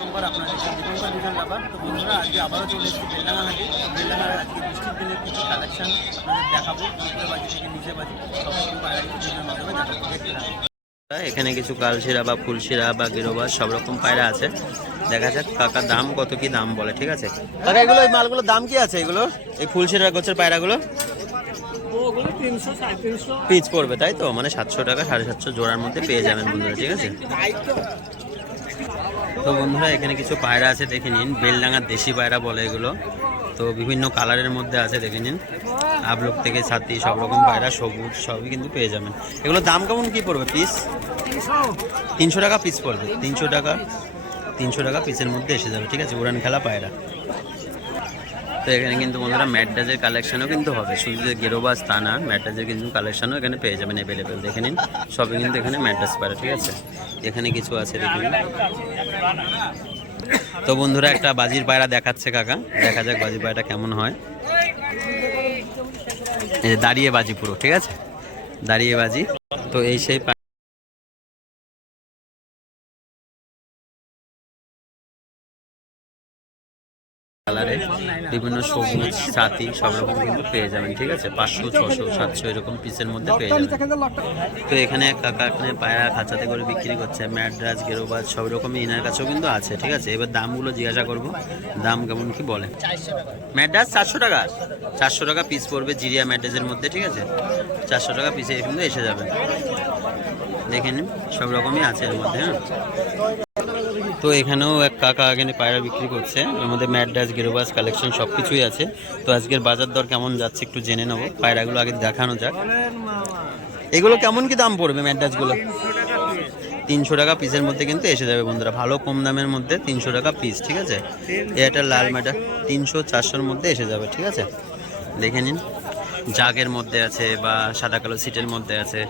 দীপঙ্কর আপনার দেখছেন দীপঙ্কর বিশাল ব্যাপার। তো বন্ধুরা আজকে আবারও চলে এসেছি বেলডাঙ্গা হাটে বেলডাঙ্গার আজকে বৃষ্টির দিনের কিছু কালেকশন আপনাদের দেখাবো। উপরে বাজি থেকে নিচে বাজি সব কিছু বাইরে মাধ্যমে দেখাবো দেখতে থাকুন এখানে কিছু কালশিরা বা ফুলশিরা বা গিরোবা সব রকম পায়রা আছে। দেখা যাক কাকা দাম কত কি দাম বলে ঠিক আছে? কাকা এগুলো এই মালগুলোর দাম কি আছে এগুলো? এই ফুলশিরা গোছের পায়রাগুলো? পিচ পড়বে তাই তো? মানে সাতশো টাকা সাড়ে সাতশো জোড়ার মধ্যে পেয়ে যাবেন বন্ধুরা ঠিক আছে? তো বন্ধুরা, এখানে কিছু পায়রা আছে, দেখে নিন। বেলডাঙ্গার দেশি পায়রা বলে এগুলো। তো বিভিন্ন কালারের মধ্যে আছে, দেখে নিন। আবলক থেকে ছাতি, সব রকম পায়রা, সবুজ, সবই কিন্তু পেয়ে যাবেন। এগুলো দাম কেমন কি পড়বে পিস তিনশো টাকা পিস পড়বে। তিনশো টাকা তিনশো টাকা পিসের মধ্যে এসে যাবে, ঠিক আছে? উড়ান খেলা পায়রা। তো এখানে কিন্তু বন্ধুরা ম্যাডাজের কালেকশনও কিন্তু হবে। শুধু যে গেরোবাজ তা না ম্যাডাজের কিন্তু কালেকশনও এখানে পেয়ে যাবেন অ্যাভেলেবেল দেখে নিন, সবই কিন্তু এখানে ম্যাডাস পায়রা ঠিক আছে? এখানে কিছু আছে দেখুন। তো বন্ধুরা, একটা বাজির পায়রা দেখাচ্ছে কাকা। দেখা যাক বাজির পায়রাটা কেমন হয়। দাঁড়িয়ে বাজি পুরো, ঠিক আছে? দাঁড়িয়ে বাজি। তো এই সেই বিভিন্ন সবুজ সাথী সব রকম কিন্তু পেয়ে যাবেন ঠিক আছে? পাঁচশো ছশো সাতশো এরকম পিসের মধ্যে পেয়ে যাবেন। তো এখানে কাকা এখানে পায়রা খাঁচাতে করে বিক্রি করছে ম্যাড্রাস গেরোবাজ সব রকমই এনার কাছেও কিন্তু আছে ঠিক আছে? এবার দামগুলো জিজ্ঞাসা করব দাম কেমন কি বলে? ম্যাড্রাস চারশো টাকা। চারশো টাকা পিস পড়বে জিরিয়া ম্যাড্রাসের মধ্যে ঠিক আছে? চারশো টাকা পিসে কিন্তু এসে যাবে। দেখে নিন সব রকমই আছে এর মধ্যে হ্যাঁ? তো এখানেও এক কাকা এখানে পায়রা বিক্রি করছে। এর মধ্যে ম্যাডাস গেরোবাস, কালেকশন সব কিছুই আছে। তো আজকের বাজার দর কেমন যাচ্ছে একটু জেনে নেব। পায়রাগুলো আগে দেখানো যাক। এগুলো কেমন কি দাম পড়বে ম্যাডাসগুলো তিনশো টাকা পিসের মধ্যে কিন্তু এসে যাবে বন্ধুরা। ভালো কম দামের মধ্যে তিনশো টাকা পিস ঠিক আছে? এটা লাল ম্যাডা তিনশো চারশোর মধ্যে এসে যাবে, ঠিক আছে? দেখে নিন। জাগের মধ্যে আছে বা সাদা কালো সিটের মধ্যে আছে।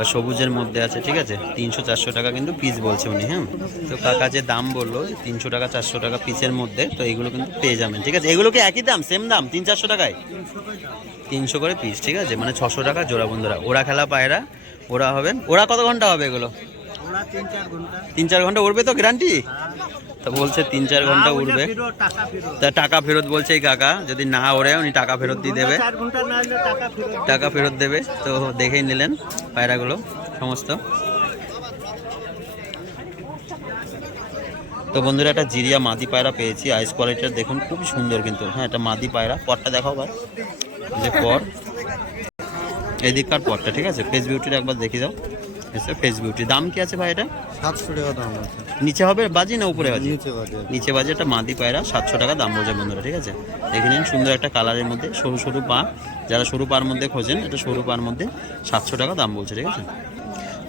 বা সবুজের মধ্যে আছে ঠিক আছে? তিনশো চারশো টাকা কিন্তু পিস বলছে উনি হ্যাঁ? তো কাকা যে দাম বলল তিনশো টাকা চারশো টাকা পিসের মধ্যে তো এগুলো কিন্তু পেয়ে যাবেন ঠিক আছে? এগুলো কি একই দাম সেম দাম তিন চারশো টাকায়? তিনশো করে পিস ঠিক আছে? মানে ছশো টাকা জোড়া বন্ধুরা। ওরা খেলা পায়রা ওরা হবেন ওরা কত ঘণ্টা হবে এগুলো? তিন চার ঘণ্টা। তিন চার ঘণ্টা উড়বে তো গ্যারান্টি তা বলছে তিন চার ঘণ্টা ফেরত তা টাকা ফেরত বলছে এই কাকা যদি না ওড়ে উনি টাকা ফেরত দিয়ে দেবে। টাকা ফেরত দেবে। তো দেখেই নিলেন পায়রাগুলো সমস্ত। তো বন্ধুরা একটা জিরিয়া মাদি পায়রা পেয়েছি আইস কোয়ালিটিটা দেখুন খুব সুন্দর কিন্তু। হ্যাঁ এটা মাদি পায়রা পরটা দেখাও ভাই। যে পর এদিককার পরটা ঠিক আছে? ফেস বিউটির একবার দেখে দাও। এসে ফেস বিউটি দাম কি আছে ভাই এটা? সাতশো টাকা দাম আছে। নিচে হবে বাজি না উপরে বাজি? নিচে বাজে নিচে বাজে একটা মাদি পায়রা সাতশো টাকা দাম বলছে বন্ধুরা ঠিক আছে? দেখে নিন সুন্দর একটা কালারের মধ্যে সরু সরু পা। যারা সরু পার মধ্যে খোঁজেন এটা সরু পার মধ্যে সাতশো টাকা দাম বলছে ঠিক আছে?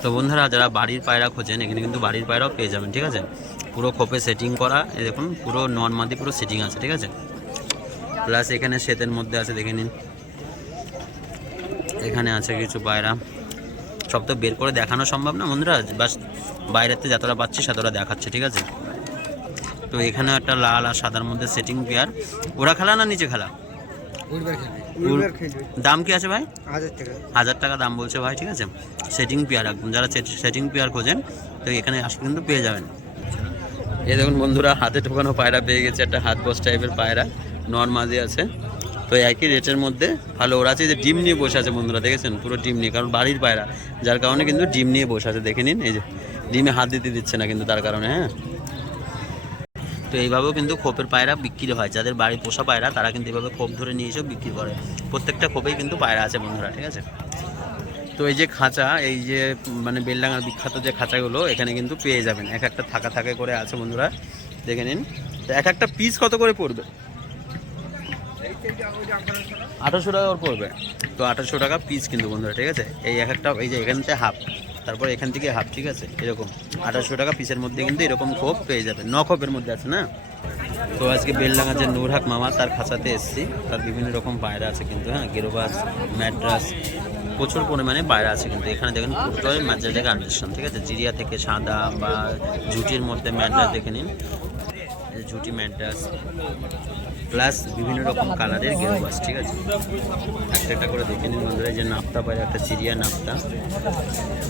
তো বন্ধুরা যারা বাড়ির পায়রা খোঁজেন এখানে কিন্তু বাড়ির পায়রাও পেয়ে যাবেন ঠিক আছে? পুরো খোপে সেটিং করা এই দেখুন পুরো নন মাদি পুরো সেটিং আছে ঠিক আছে? প্লাস এখানে শ্বেতের মধ্যে আছে দেখে নিন। এখানে আছে কিছু পায়রা। সব তো বের করে দেখানো সম্ভব না বন্ধুরা। বাস বাইরেতে যতটা পাচ্ছি ততটা দেখাচ্ছে ঠিক আছে? তো এখানে একটা লাল আর সাদার মধ্যে সেটিং পেয়ার ওরা খেলা না নিচে খেলা? দাম কি আছে ভাই? হাজার টাকা। হাজার টাকা দাম বলছে ভাই ঠিক আছে? সেটিং পেয়ার একদম যারা সেটিং পেয়ার খোঁজেন তো এখানে আসলে কিন্তু পেয়ে যাবেন। এই দেখুন বন্ধুরা হাতে ঢোকানো পায়রা পেয়ে গেছে। একটা হাত বস টাইপের পায়রা নর্মালি আছে। তো একই রেটের মধ্যে ভালো, ওরা আছে যে ডিম নিয়ে বসে আছে বন্ধুরা, দেখেছেন? পুরো ডিম নিয়ে, কারণ বাড়ির পায়রা, যার কারণে কিন্তু ডিম নিয়ে বসে আছে, দেখে নিন, এই যে ডিমে হাত দিতে দিচ্ছে না কিন্তু তার কারণে হ্যাঁ? তো এইভাবেও কিন্তু খোপের পায়রা বিক্রি হয়, যাদের বাড়ি পোষা পায়রা, তারা কিন্তু এভাবে খোপ ধরে নিয়ে এসেও বিক্রি করে। প্রত্যেকটা খোপেই কিন্তু পায়রা আছে বন্ধুরা, ঠিক আছে? তো এই যে খাঁচা, এই যে মানে বেলডাঙ্গার বিখ্যাত যে খাঁচাগুলো, এখানে কিন্তু পেয়ে যাবেন। এক একটা থাকা থাকা করে আছে বন্ধুরা, দেখে নিন। তো এক একটা পিস কত করে পড়বে? আঠারোশো টাকা করে পড়বে। তো আঠারোশো টাকা পিস কিন্তু বন্ধুরা, ঠিক আছে? এই এক একটা, এই যে এখান থেকে হাফ তারপর এখান থেকে হাফ ঠিক আছে? এরকম। আঠারোশো টাকা পিসের মধ্যে কিন্তু এরকম খোপ পেয়ে যাবে। ন খোপের মধ্যে আছে না? তো আজকে বেলডাঙ্গা যে নুরহাক মামা, তার খাঁচাতে এসেছি। তার বিভিন্ন রকম পায়রা আছে কিন্তু হ্যাঁ গেরোবাস, ম্যাড্রাস, প্রচুর পরিমাণে পায়রা আছে কিন্তু। এখানে দেখেন পুরোটাই ম্যাড্রাসের কন্ডিশন ঠিক আছে? জিরিয়া থেকে সাদা বা জুটির মধ্যে ম্যাড্রাস দেখে নিন। ঝুটি ম্যাড্রাস প্লাস বিভিন্ন রকম কালারের গেরু গেরোবাস ঠিক আছে? একটা একটা করে দেখে নিন বন্ধুরা যে নাপ্তা পায়রা একটা চিরিয়া নাপ্তা,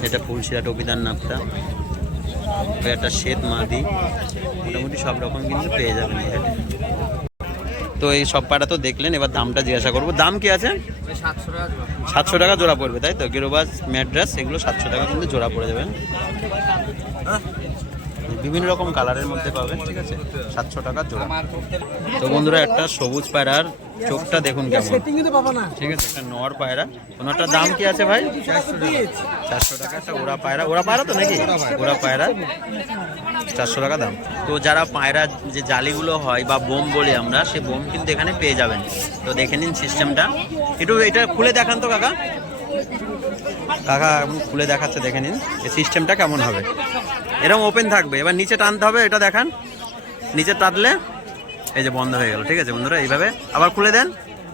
এটা ফুলশিরা টপিদার নাপ্তা একটা শ্বেত মাদি, মোটামুটি সব রকম কিন্তু পেয়ে যাবেন হাটে তো এই সব পাড়া তো দেখলেন, এবার দামটা জিজ্ঞাসা করব। দাম কি আছে? সাতশো টাকা জোড়া পড়বে, তাই তো? গেরোবাজ ম্যাড্রাস, এগুলো সাতশো টাকা কিন্তু জোড়া পড়ে যাবেন বিভিন্ন রকম কালারের মধ্যে পাবেন ঠিক আছে? সাতশো টাকা জোড়া। তো বন্ধুরা একটা সবুজ পায়রার চোখটা দেখুন কেমন। ঠিক আছে একটা নর পায়রা। ওনারটার দাম কি আছে ভাই? চারশো টাকা একটা ওরা পায়রা। ওরা পায়রা তো নাকি? ওরা পায়রা। চারশো টাকা দাম। তো যারা পায়রা যে জালিগুলো হয় বা বোম বলি আমরা সে বোম কিন্তু এখানে পেয়ে যাবেন। তো দেখে নিন সিস্টেমটা। একটু এটা খুলে দেখান তো কাকা। কাকা এখন খুলে দেখাচ্ছে দেখে নিন। এই সিস্টেমটা কেমন হবে? এরকম ওপেন থাকবে। এবার নিচে টানতে হবে, এটা দেখান। নিচে টানলে এই যে বন্ধ হয়ে গেল, ঠিক আছে বন্ধুরা? এইভাবে। আবার খুলে দেন।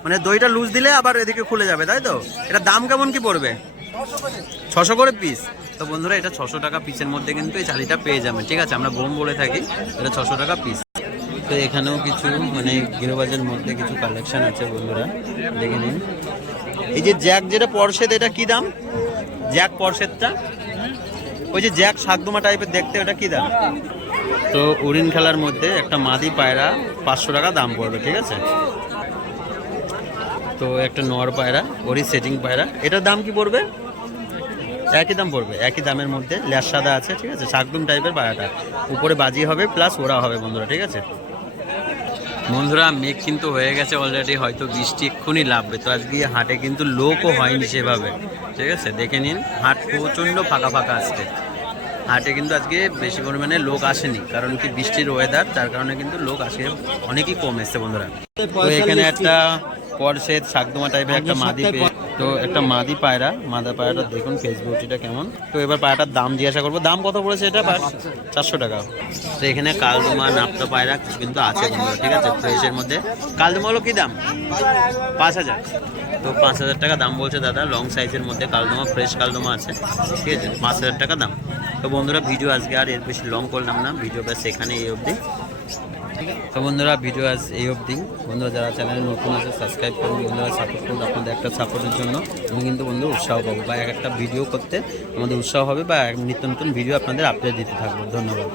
মানে দইটা লুজ দিলে আবার এদিকে খুলে যাবে, তাই তো? এটা দাম কেমন কি পড়বে? ছশো করে পিস তো বন্ধুরা, এটা ছশো টাকা পিসের মধ্যে কিন্তু এই চালিটা পেয়ে যাবেন, ঠিক আছে? আমরা বোম বলে থাকি, এটা ছশো টাকা পিস তো এখানেও কিছু মানে গিরোবাজের মধ্যে কিছু কালেকশন আছে বন্ধুরা, দেখে নিন। এই যে জ্যাক যেটা পরশেদ, এটা কি দাম? জ্যাক পরশেদটা? ওই যে জ্যাক শাকদুমা টাইপের দেখতে, ওটা কি দাম? তো উরিন খেলার মধ্যে একটা মাদি পায়রা পাঁচশো টাকা দাম পড়বে, ঠিক আছে? তো একটা নর পায়রা, ওরই সেটিং পায়রা। এটার দাম কি পড়বে? একই দাম পড়বে, একই দামের মধ্যে, ল্যাস সাদা আছে, ঠিক আছে? শাকদুম টাইপের পায়রাটা। উপরে বাজি হবে প্লাস ওরা হবে, বন্ধুরা, ঠিক আছে? বন্ধুরা, মেঘ কিন্তু হয়ে গেছে অলরেডি হয়তো বৃষ্টি এক্ষুনি লাভবে তো আজকে হাটে কিন্তু লোকও হয়নি সেভাবে, ঠিক আছে? দেখে নিন, হাট প্রচণ্ড ফাঁকা ফাঁকা আসছে হাটে কিন্তু আজকে বেশি পরিমাণে লোক আসেনি, কারণ কি বৃষ্টির ওয়েদার তার কারণে কিন্তু লোক আসে অনেকই কম এসছে বন্ধুরা। তো এখানে একটা পরশেদ শাকদমা টাইপের একটা মাদি পেয়ে তো একটা মাদি পায়রা, মাদা পায়রাটা দেখুন ফেসবুকটিটা কেমন। তো এবার পায়রাটার দাম জিজ্ঞাসা করব। দাম কত পড়েছে এটা? চারশো টাকা। তো এখানে কালদোমা, নাপ্তা পায়রা কিন্তু আছে ঠিক আছে? ফ্রেশের মধ্যে। কালদোমা হলো কি দাম? পাঁচ হাজার। তো পাঁচ হাজার টাকা দাম বলছে দাদা। লং সাইজের মধ্যে কালদোমা, ফ্রেশ কালদোমা আছে, ঠিক আছে? পাঁচ হাজার টাকা দাম। তো বন্ধুরা, ভিডিও আজকে আর এর বেশি লং করলাম না। ভিডিও ব্যাস এখানে এই অবধি। তো বন্ধুরা ভিডিও আজ এই অবধি। বন্ধুরা, যারা চ্যানেলে নতুন আছে সাবস্ক্রাইব করুন। বন্ধুরা সাপোর্ট করুন আপনাদের একটা সাপোর্টের জন্য। আমি কিন্তু বন্ধু উৎসাহ পাবো বা এক একটা ভিডিও করতে আমাদের উৎসাহ হবে বা নিত্য নতুন ভিডিও আপনাদের আপডেট দিতে থাকব। ধন্যবাদ।